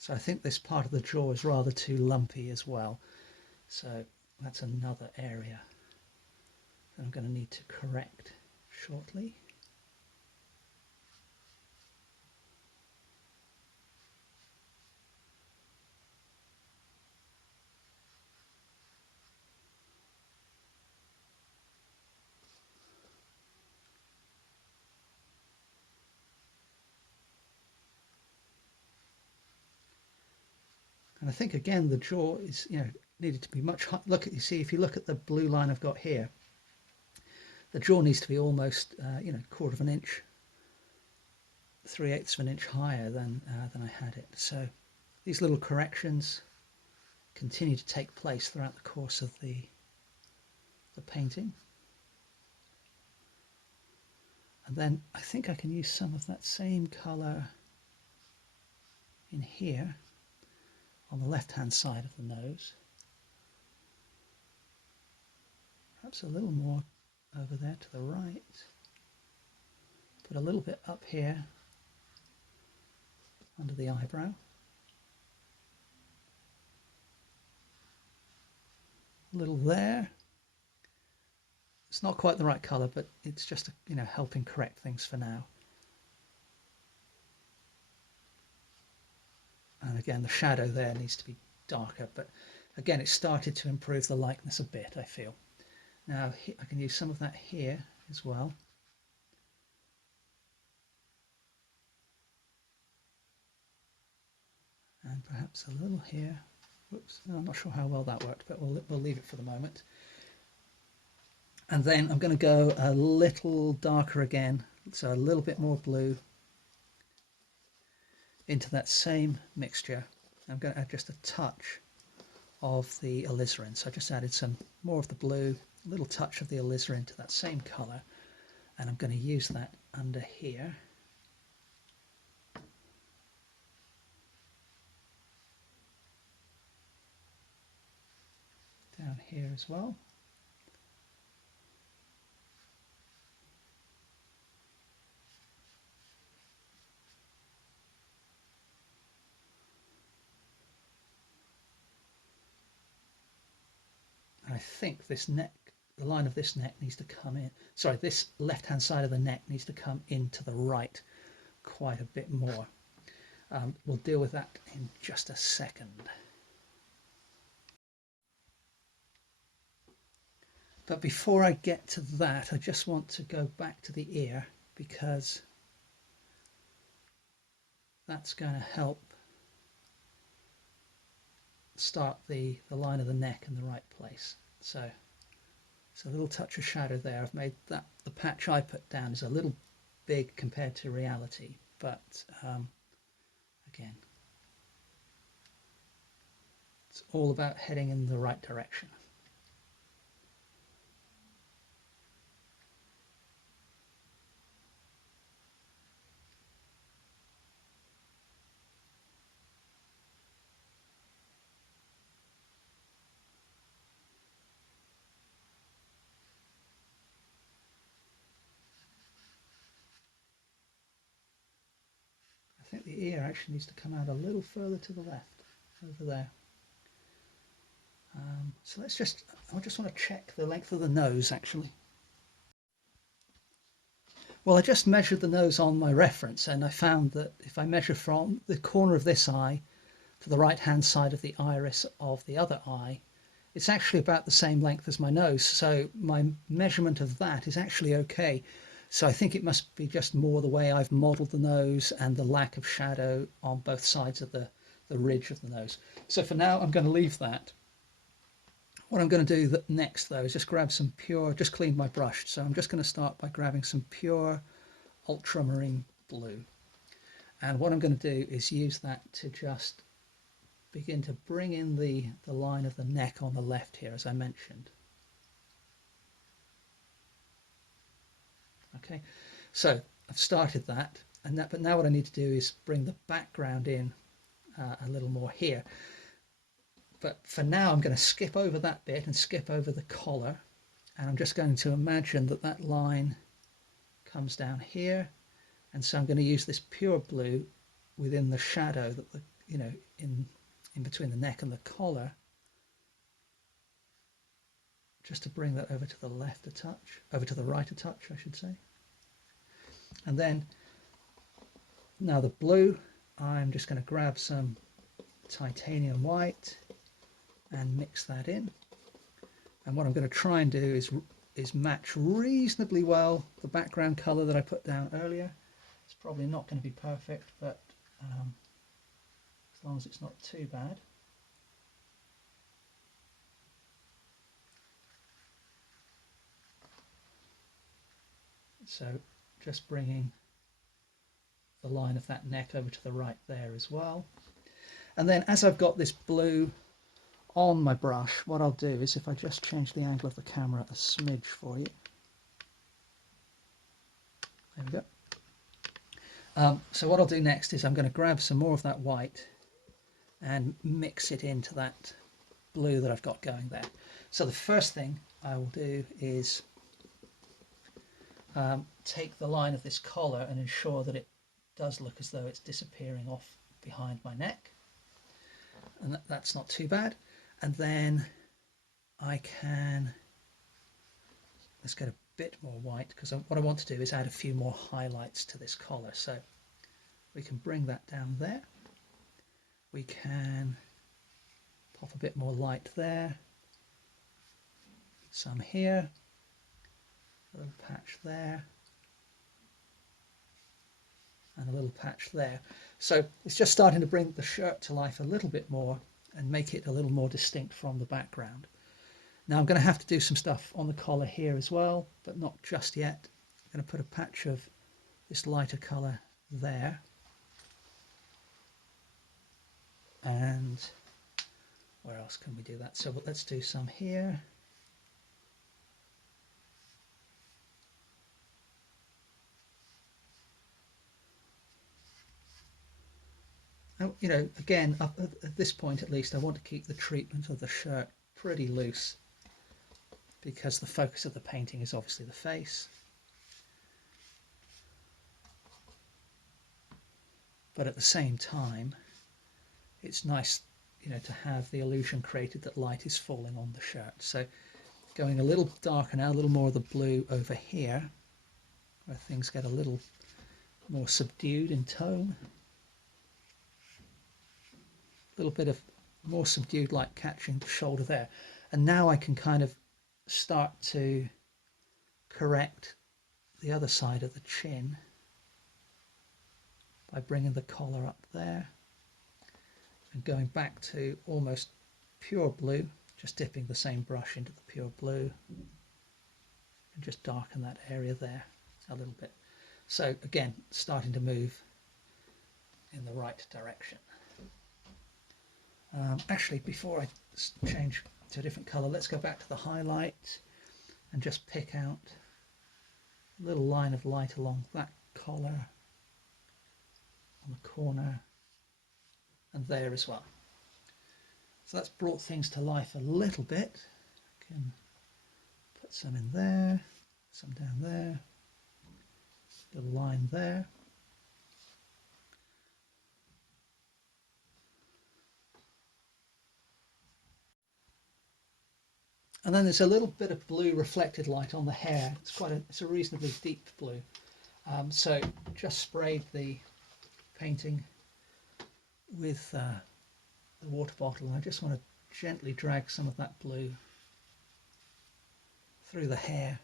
So I think this part of the jaw is rather too lumpy as well. So that's another area that I'm going to need to correct shortly. And I think again the jaw is, needed to be much high. Look at, you see, if you look at the blue line I've got here, the jaw needs to be almost quarter of an inch, 3/8 of an inch higher than I had it. So these little corrections continue to take place throughout the course of the painting. And then I think I can use some of that same color in here on the left hand side of the nose. Perhaps a little more over there to the right. Put a little bit up here under the eyebrow. A little there. It's not quite the right color, but it's just helping correct things for now. And again, the shadow there needs to be darker, but again, it started to improve the likeness a bit, I feel. Now I can use some of that here as well. And perhaps a little here. Whoops, I'm not sure how well that worked, but we'll leave it for the moment. And then I'm going to go a little darker again, so a little bit more blue into that same mixture. I'm going to add just a touch of the alizarin. So I just added some more of the blue, a little touch of the alizarin to that same color, and I'm going to use that under here. Down here as well. And I think this neck, the line of this neck needs to come in. Sorry, this left-hand side of the neck needs to come into the right quite a bit more. We'll deal with that in just a second. But before I get to that, I just want to go back to the ear, because that's going to help start the line of the neck in the right place. So it's a little touch of shadow there. I've made that, the patch I put down is a little big compared to reality, but again, it's all about heading in the right direction. I think the ear actually needs to come out a little further to the left, over there. So I just want to check the length of the nose actually. Well, I just measured the nose on my reference, and I found that if I measure from the corner of this eye to the right hand side of the iris of the other eye, it's actually about the same length as my nose. So my measurement of that is actually okay. So I think it must be just more the way I've modeled the nose and the lack of shadow on both sides of the ridge of the nose. So for now, I'm going to leave that. What I'm going to do next, though, is just grab some pure, just cleaned my brush, so I'm just going to start by grabbing some pure ultramarine blue. And what I'm going to do is use that to just begin to bring in the line of the neck on the left here, as I mentioned. Okay, so I've started that, but now what I need to do is bring the background in a little more here. But for now, I'm going to skip over that bit and skip over the collar, and I'm just going to imagine that that line comes down here, and so I'm going to use this pure blue within the shadow that you know, in between the neck and the collar, just to bring that over to the left a touch, over to the right a touch, I should say. And then now the blue, I'm just going to grab some titanium white and mix that in. And what I'm going to try and do is match reasonably well the background color that I put down earlier. It's probably not going to be perfect, but as long as it's not too bad. So just bringing the line of that neck over to the right there as well. And then as I've got this blue on my brush, what I'll do is, if I just change the angle of the camera a smidge for you. There we go. So what I'll do next is I'm going to grab some more of that white and mix it into that blue that I've got going there. So the first thing I will do is take the line of this collar and ensure that it does look as though it's disappearing off behind my neck, and that's not too bad. And then I can, let's get a bit more white, because what I want to do is add a few more highlights to this collar. So we can bring that down there. We can pop a bit more light there, some here, a little patch there, and a little patch there. So it's just starting to bring the shirt to life a little bit more and make it a little more distinct from the background. Now I'm going to have to do some stuff on the collar here as well, but not just yet. I'm going to put a patch of this lighter colour there. And where else can we do that? So let's do some here. You know, again, up at this point at least, I want to keep the treatment of the shirt pretty loose, because the focus of the painting is obviously the face. But at the same time, it's nice, you know, to have the illusion created that light is falling on the shirt. So going a little darker now, a little more of the blue over here, where things get a little more subdued in tone. A little bit of more subdued light catching the shoulder there. And now I can kind of start to correct the other side of the chin by bringing the collar up there and going back to almost pure blue, just dipping the same brush into the pure blue and just darken that area there a little bit. So again, starting to move in the right direction. Actually, before I change to a different color, let's go back to the highlight and just pick out a little line of light along that collar, on the corner, and there as well. So that's brought things to life a little bit. I can put some in there, some down there, little line there. And then there's a little bit of blue reflected light on the hair. It's a reasonably deep blue. So just sprayed the painting with the water bottle. I just want to gently drag some of that blue through the hair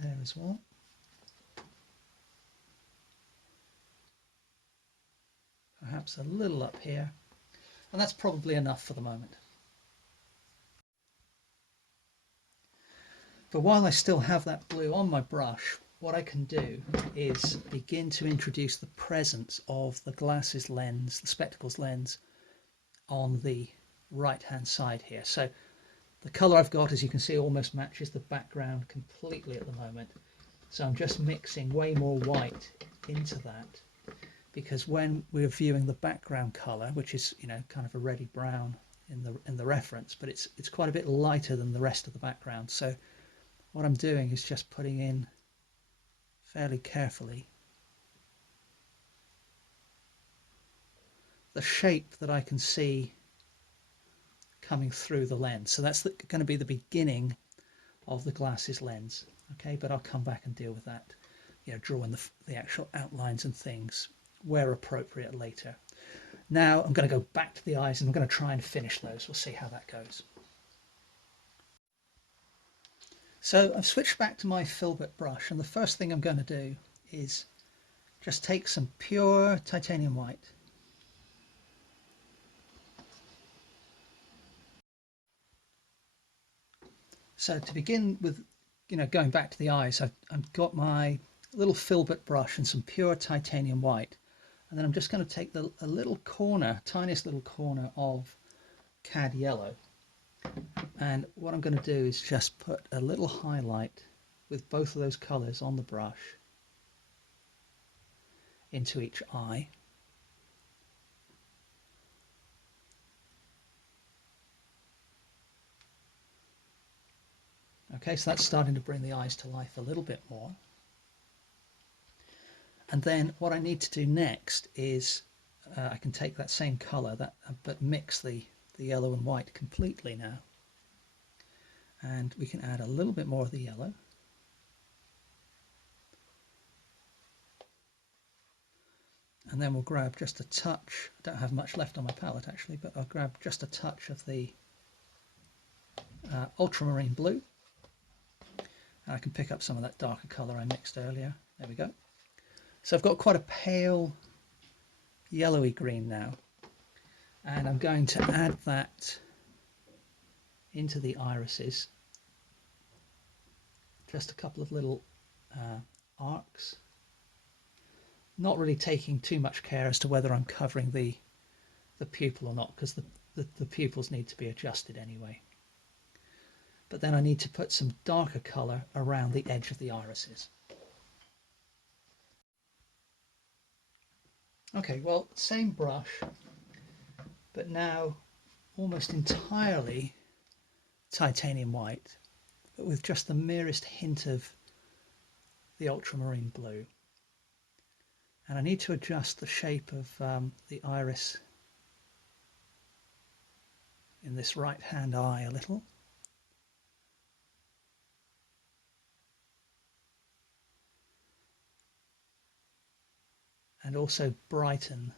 there as well. Perhaps a little up here, and that's probably enough for the moment. But while I still have that blue on my brush, what I can do is begin to introduce the presence of the glasses lens, the spectacles lens, on the right hand side here. So the colour I've got, as you can see, almost matches the background completely at the moment. So I'm just mixing way more white into that, because when we're viewing the background colour, which is, you know, kind of a reddy brown in the reference, but it's quite a bit lighter than the rest of the background. So what I'm doing is just putting in fairly carefully the shape that I can see coming through the lens. So that's going to be the beginning of the glasses lens. Okay, but I'll come back and deal with that, you know, drawing the actual outlines and things where appropriate later. Now I'm going to go back to the eyes and I'm going to try and finish those. We'll see how that goes. So I've switched back to my filbert brush, and the first thing I'm going to do is just take some pure titanium white. So to begin with, you know, going back to the eyes, I've got my little filbert brush and some pure titanium white, and then I'm just going to take a little corner, tiniest little corner of cad yellow, and what I'm going to do is just put a little highlight with both of those colors on the brush into each eye. Okay, so that's starting to bring the eyes to life a little bit more. And then what I need to do next is I can take that same color, but mix the yellow and white completely now. And we can add a little bit more of the yellow. And then we'll grab just a touch. I don't have much left on my palette actually, but I'll grab just a touch of the ultramarine blue. And I can pick up some of that darker color I mixed earlier. There we go. So I've got quite a pale yellowy green now. And I'm going to add that into the irises. Just a couple of little arcs. Not really taking too much care as to whether I'm covering the pupil or not, because the pupils need to be adjusted anyway. But then I need to put some darker color around the edge of the irises. Okay, well, same brush, but now almost entirely titanium white, but with just the merest hint of the ultramarine blue. And I need to adjust the shape of the iris in this right hand eye a little. And also brighten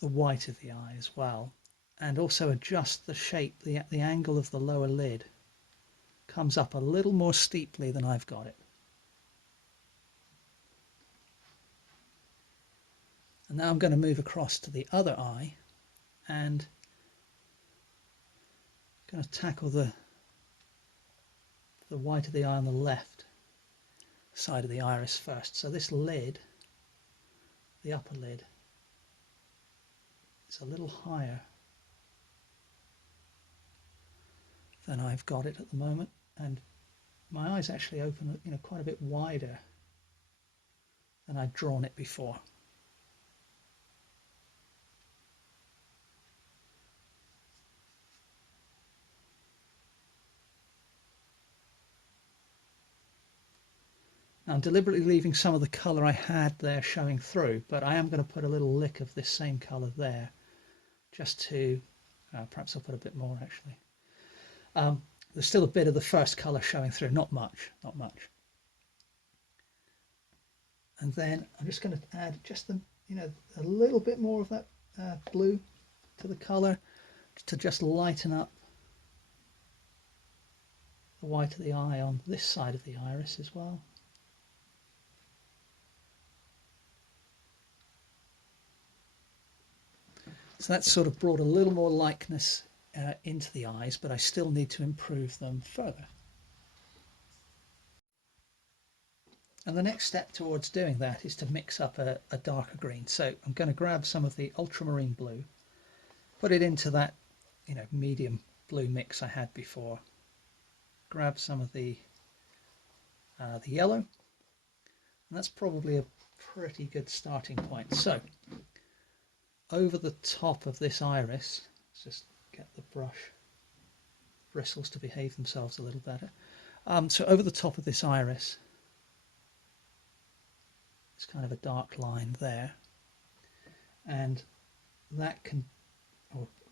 the white of the eye as well, and also adjust the shape, the angle of the lower lid comes up a little more steeply than I've got it. And now I'm going to move across to the other eye and I'm going to tackle the white of the eye on the left side of the iris first. So this lid, the upper lid, is a little higher than I've got it at the moment, and my eye's actually open, you know, quite a bit wider than I'd drawn it before. Now I'm deliberately leaving some of the colour I had there showing through, but I am going to put a little lick of this same colour there, just to, perhaps I'll put a bit more actually. There's still a bit of the first colour showing through, not much, not much. And then I'm just going to add just a little bit more of that blue to the colour to just lighten up the white of the eye on this side of the iris as well. So that's sort of brought a little more likeness into the eyes, but I still need to improve them further. And the next step towards doing that is to mix up a darker green. So I'm going to grab some of the ultramarine blue, put it into that, you know, medium blue mix I had before. Grab some of the yellow, and that's probably a pretty good starting point. So over the top of this iris, let's just get the brush bristles to behave themselves a little better. So over the top of this iris, It's kind of a dark line there, and that can, or